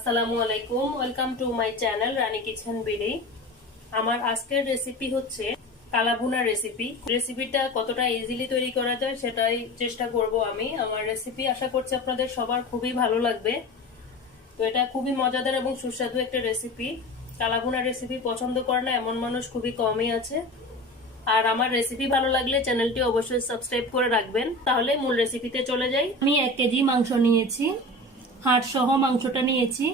আসসালামু আলাইকুম, welcome to my channel Rani kitchen BD. আমার আজকের রেসিপি হচ্ছে কালাভুনা রেসিপি রেসিপিটা কতটা ইজিলি তৈরি করা যায় সেটাই চেষ্টা করব আমি। আমার রেসিপি আশা করছি আপনাদের সবার খুবই ভালো লাগবে। তো এটা খুবই মজাদার এবং সুস্বাদু একটা রেসিপি কালাভুনা রেসিপি পছন্দ করে না এমন মানুষ খুবই কমই আছে। আর আমার রেসিপি ভালো লাগলে চ্যানেলটি অবশ্যই সাবস্ক্রাইব করে রাখবেন। তাহলে মূল রেসিপিতে চলে যাই। আমি এক কেজি মাংস নিয়েছি। হাড় সহ মাংসটা নিয়েছি।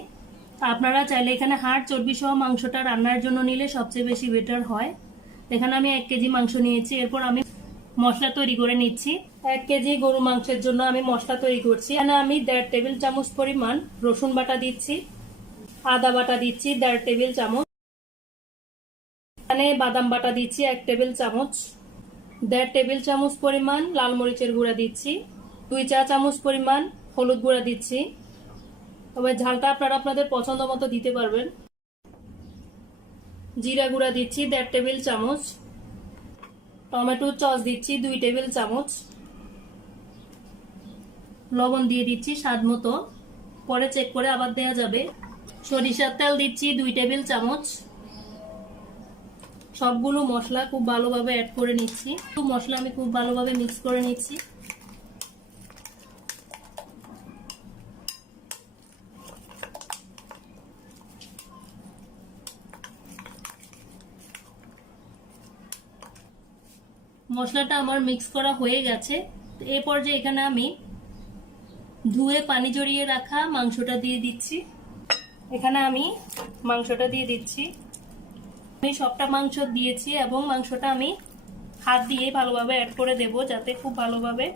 আপনারা চাইলে এখানে হাড় চর্বি সহ মাংসটা রান্নার জন্য নিলে সবচেয়ে বেশি বেটার হয়। এখানে আমি এক কেজি মাংস নিয়েছি, এরপর আমি মশলা তৈরি করে নিচ্ছি। এক কেজি গরু মাংসের জন্য আমি মশলা তৈরি করছি। এখানে আমি দেড় টেবিল চামচ পরিমাণ রসুন বাটা দিচ্ছি, আদা বাটা দিচ্ছি, দেড় টেবিল চামচ। এখানে বাদাম বাটা দিচ্ছি, এক টেবিল চামচ। দেড় টেবিল চামচ পরিমাণ লাল মরিচের গুঁড়া দিচ্ছি। দুই চা চামচ পরিমাণ হলুদ গুঁড়া দিচ্ছি। তবে ঝালটা আপনারা আপনাদের পছন্দ মতো দিতে পারবেন। জিরা গুঁড়া দিচ্ছি দেড় টেবিল চামচ। টমেটো চস দিচ্ছি দুই টেবিল চামচ। লবণ দিয়ে দিচ্ছি স্বাদ মতো। পরে চেক করে আবার দেয়া যাবে। সরিষার তেল দিচ্ছি দুই টেবিল চামচ। সবগুলো মশলা খুব ভালোভাবে অ্যাড করে নিচ্ছি। মশলা আমি খুব ভালোভাবে মিক্স করে নিচ্ছি। মশলাটা আমার মিক্স করা হয়ে গেছে। এই পর্যায়ে এখানে আমি ধুয়ে পানি জড়িয়ে রাখা মাংসটা দিয়ে দিচ্ছি। এখানে আমি মাংসটা দিয়ে দিচ্ছি। আমি সবটা মাংস দিয়েছি এবং মাংসটা আমি হাত দিয়ে ভালোভাবে অ্যাড করে দেব যাতে খুব ভালোভাবে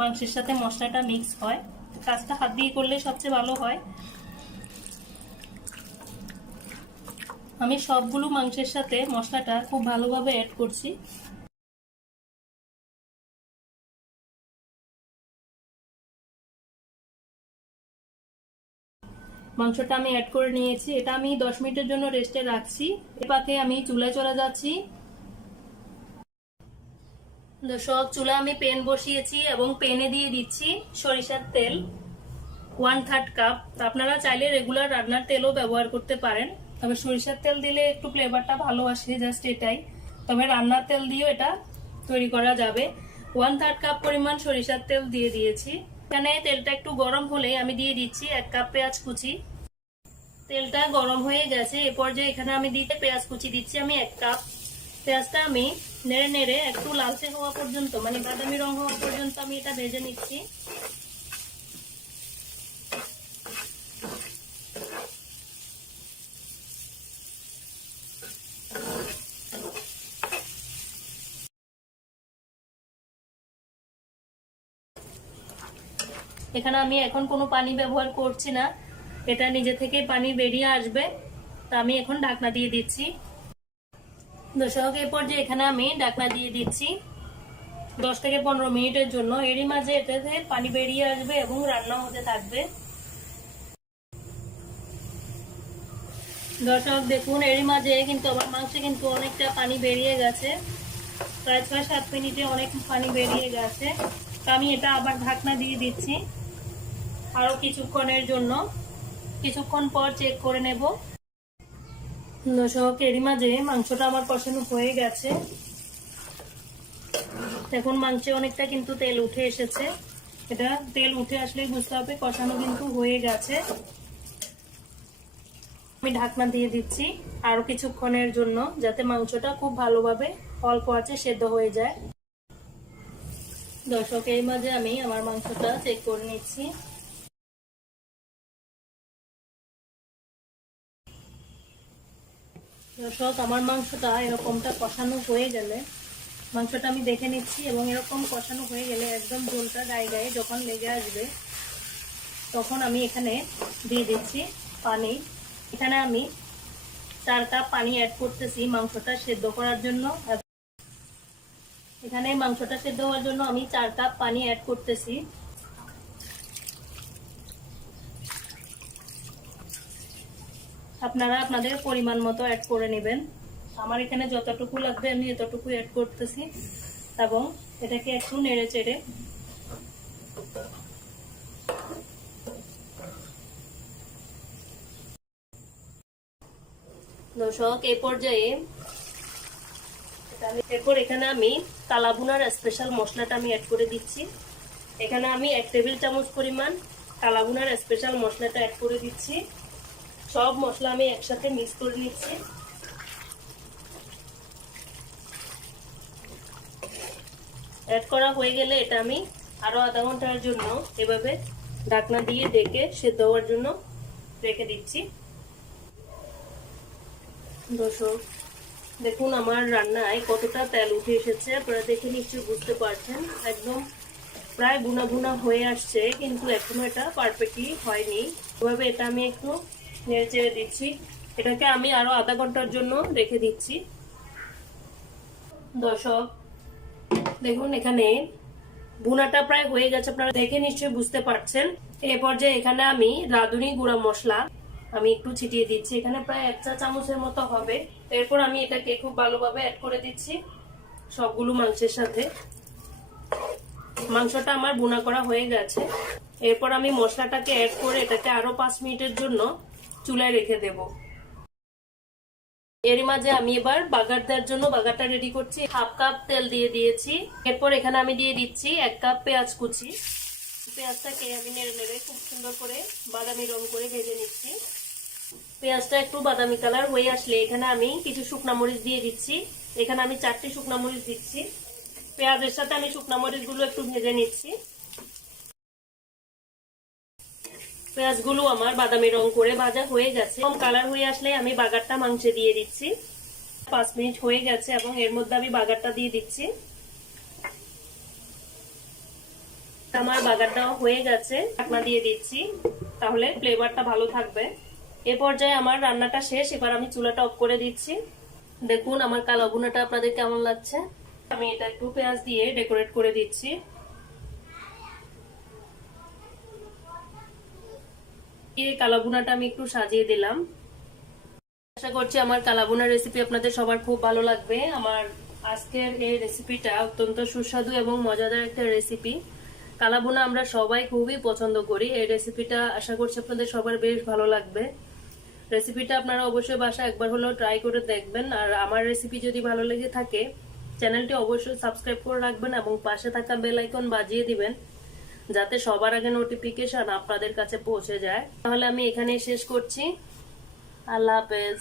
মাংসের সাথে মশলাটা মিক্স হয়। কাজটা হাত দিয়ে করলে সবচেয়ে ভালো হয়। আমি সবগুলো মাংসের সাথে মশলাটা খুব ভালোভাবে অ্যাড করছি। মাংসটা আমি অ্যাড করে নিয়েছি। এটা আমি দশ মিনিটের জন্য রেস্টে রাখছি। এ পাকে আমি চুলায় চলে যাচ্ছি। দর্শক চুলা আমি পেন বসিয়েছি এবং পেনে দিয়ে দিচ্ছি সরিষার তেল ওয়ান থার্ড কাপ আপনারা চাইলে রেগুলার রান্নার তেলও ব্যবহার করতে পারেন। তবে সরিষার তেল দিলে একটু ফ্লেভারটা ভালো আসে জাস্ট এটাই। তবে রান্নার তেল দিয়েও এটা তৈরি করা যাবে। ওয়ান থার্ড কাপ পরিমাণ সরিষার তেল দিয়ে দিয়েছি। এখানে তেলটা একটু গরম হলে আমি দিয়ে দিচ্ছি এক কাপ পেঁয়াজ কুচি। তেলটা গরম হয়ে গেছে, এ পর্যায়ে এখানে আমি দিতে পেঁয়াজ কুচি দিচ্ছি আমি এক কাপ। পেঁয়াজটা আমি নেড়ে নেড়ে একটু লালচে হওয়া পর্যন্ত মানে বাদামি রং হওয়া পর্যন্ত আমি এটা ভেজে নিচ্ছি। এখানে আমি এখন কোনো পানি ব্যবহার করছি না। এটা নিজে থেকে পানি বেরিয়ে আসবে। তা আমি এখন ঢাকনা দিয়ে দিচ্ছি। দর্শক এই পর্যায়ে এখানে আমি ঢাকনা দিয়ে দিচ্ছি। দশ থেকে পনেরো মিনিটের জন্য। এরই মাঝে এটাতে পানি বেরিয়ে আসবে এবং রান্না হতে থাকবে। দর্শক, দেখুন, এরই মাঝে কিন্তু আমার মাংসে কিন্তু অনেকটা পানি বেরিয়ে গেছে। প্রায় ছয় সাত মিনিটে অনেক পানি বেরিয়ে গেছে। তো আমি এটা আবার ঢাকনা দিয়ে দিচ্ছি। আরও কিছুক্ষণের জন্য। কিছুক্ষণ পর চেক করে নেব। দর্শক, এরই মাঝে মাংসটা আমার কষানো হয়ে গেছে। এখন মাংসে অনেকটা কিন্তু তেল উঠে এসেছে। এটা তেল উঠে আসলে বুঝতে হবে, কষানো কিন্তু হয়ে গেছে। আমি ঢাকনা দিয়ে দিচ্ছি আরও কিছুক্ষণের জন্য, যাতে মাংসটা খুব ভালোভাবে অল্প আছে, সেদ্ধ হয়ে যায়। দর্শক এই মাঝে আমি আমার মাংসটা চেক করে নিচ্ছি। আমার মাংসটা এরকমটা কষানো হয়ে গেলে, মাংসটা আমি দেখে নিচ্ছি এবং এরকম কষানো হয়ে গেলে একদম ঝোলটা গায়ে গায়ে যখন লেগে আসবে, তখন আমি এখানে দিয়ে দিচ্ছি পানি। এখানে আমি চার কাপ পানি অ্যাড করতেছি মাংসটা সেদ্ধ করার জন্য। এখানে মাংসটা সেদ্ধ হওয়ার জন্য আমি চার কাপ পানি অ্যাড করতেছি। আপনারা আপনাদের পরিমাণ মতো অ্যাড করে নেবেন। আমার এখানে যতটুকু লাগবে আমি এতটুকু অ্যাড করতেছি এবং এটাকে একটু নেড়ে চেড়ে দর্শক, এই পর্যায়ে এরপর এখানে আমি কালাভুনার স্পেশাল মশলাটা আমি অ্যাড করে দিচ্ছি। এখানে আমি এক টেবিল চামচ পরিমাণ কালাভুনার স্পেশাল মশলাটা অ্যাড করে দিচ্ছি। সব মশলা আমি একসাথে মিক্স করে নিচ্ছি। অ্যাড করা হয়ে গেলে এটা আমি আরও আধা ঘণ্টার জন্য এভাবে ঢাকনা দিয়ে ডেকে সেদ্ধ হওয়ার জন্য রেখে দিচ্ছি। দর্শক, দেখুন আমার রান্নায় কতটা তেল উঠে এসেছে। আপনারা দেখে নিশ্চয়ই বুঝতে পারছেন। একদম প্রায় বুনা বুনা হয়ে আসছে, কিন্তু এখনও এটা পারফেক্টলি হয়নি। এভাবে এটা আমি একটু নেড়ে চেড়ে দিচ্ছি। এটাকে আমি আরও আধা ঘণ্টার জন্য রেখে দিচ্ছি। দর্শক, দেখুন এখানে বুনাটা প্রায় হয়ে গেছে। আপনারা দেখে নিশ্চয়ই বুঝতে পারছেন। এই পর্যায়ে এখানে আমি রাঁধুনি গুঁড়া মশলা আমি একটু ছিটিয়ে দিচ্ছি। এখানে প্রায় এক চা চামচের মতো হবে। এরপর আমি এটাকে খুব ভালোভাবে অ্যাড করে দিচ্ছি সবগুলো মাংসের সাথে। মাংসটা আমার বুনা করা হয়ে গেছে। এরপর আমি মশলাটাকে অ্যাড করে এটাকে আরও পাঁচ মিনিটের জন্য চুলায় রেখে দেব। এর মাঝে আমি এবার বাগার দেওয়ার জন্য বাগারটা রেডি করছি। হাফ কাপ তেল দিয়ে দিয়েছি। এরপর এখানে আমি দিয়ে দিচ্ছি এক কাপ পেঁয়াজ কুচি। পেঁয়াজটাকে আমি নেড়ে নেড়ে খুব সুন্দর করে বাদামি রং করে ভেজে নিচ্ছি। পেঁয়াজটা একটু বাদামি কালার হয়ে আসলে এখানে আমি কিছু শুকনা মরিচ দিয়ে দিচ্ছি। এখানে আমি চারটি শুকনা মরিচ দিচ্ছি। পেঁয়াজের সাথে আমি শুকনা মরিচগুলো একটু ভেজে নিচ্ছি। পেঁয়াজগুলো আমার বাদামি রং করে ভাজা হয়ে গেছে। কম কালার হয়ে আসলে আমি বাগারটা মাংসে দিয়ে দিচ্ছি। পাঁচ মিনিট হয়ে গেছে এবং এর মধ্যে আমি বাগারটা দিয়ে দিচ্ছি। আমার বাগারটা হয়ে গেছে, ঢাকনা দিয়ে দিচ্ছি, তাহলে ফ্লেভারটা ভালো থাকবে। এ পর্যায়ে আমার রান্নাটা শেষ, এবার আমি চুলাটা অফ করে দিচ্ছি। দেখুন আমার কালো ভুনাটা আপনাদের কেমন লাগছে? আমি এটা একটু পেঁয়াজ দিয়ে ডেকোরেট করে দিচ্ছি। কালাবুনাটা আমি একটু সাজিয়ে দিলাম। আশা করছি আমার কালাবুনা রেসিপি আপনাদের সবার খুব ভালো লাগবে। আমার আজকের এই রেসিপিটা অত্যন্ত সুস্বাদু এবং মজাদার একটা রেসিপি কালাবুনা আমরা সবাই খুবই পছন্দ করি। এই রেসিপিটা আশা করছি আপনাদের সবার বেশ ভালো লাগবে। রেসিপিটা আপনারা অবশ্যই বাসা একবার হলেও ট্রাই করে দেখবেন। আর আমার রেসিপি যদি ভালো লেগে থাকে চ্যানেলটি অবশ্যই সাবস্ক্রাইব করে রাখবেন এবং পাশে থাকা বেল আইকন বাজিয়ে দিবেন। যাতে সবার আগে নোটিফিকেশন আপনাদের কাছে পৌঁছে যায়। তাহলে আমি এখানেই শেষ করছি। আল্লাহ হাফেজ।